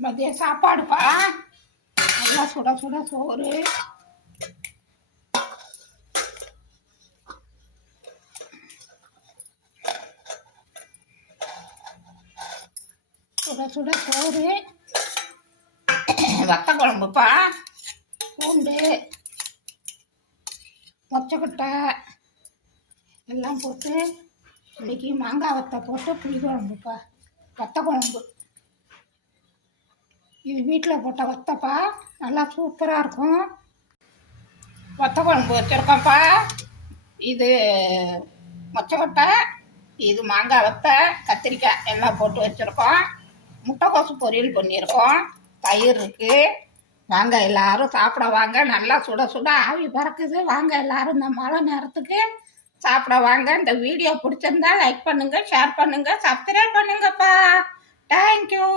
மதிய சாப்பாடுப்பா. நல்லா சுட சுட சோறு, சுட சுட சோறு, வத்த குழம்புப்பா. பூண்டு, மொச்சக்கொட்டை எல்லாம் போட்டு இன்னைக்கு மாங்காய் வத்தை போட்டு புளி குழம்புப்பா. வத்த குழம்பு இது வீட்டில் போட்ட வத்தப்பா. நல்லா சூப்பராக இருக்கும். வத்த குழம்பு வச்சுருக்கோம்ப்பா. இது மொச்சக்கொட்டை, இது மாங்காய் வத்தை, கத்திரிக்காய் எல்லாம் போட்டு வச்சுருக்கோம். முட்டைக்கோசு பொரியல் பண்ணியிருக்கோம். தயிர் இருக்குது. வாங்க எல்லாரும் சாப்பிட வாங்க. நல்லா சுட சுட ஆவி பறக்குது. வாங்க எல்லாரும் இந்த மழை நேரத்துக்கு சாப்பிட வாங்க. இந்த வீடியோ பிடிச்சிருந்தா லைக் பண்ணுங்க, ஷேர் பண்ணுங்க, சப்ஸ்கிரைப் பண்ணுங்கப்பா. தேங்க்யூ.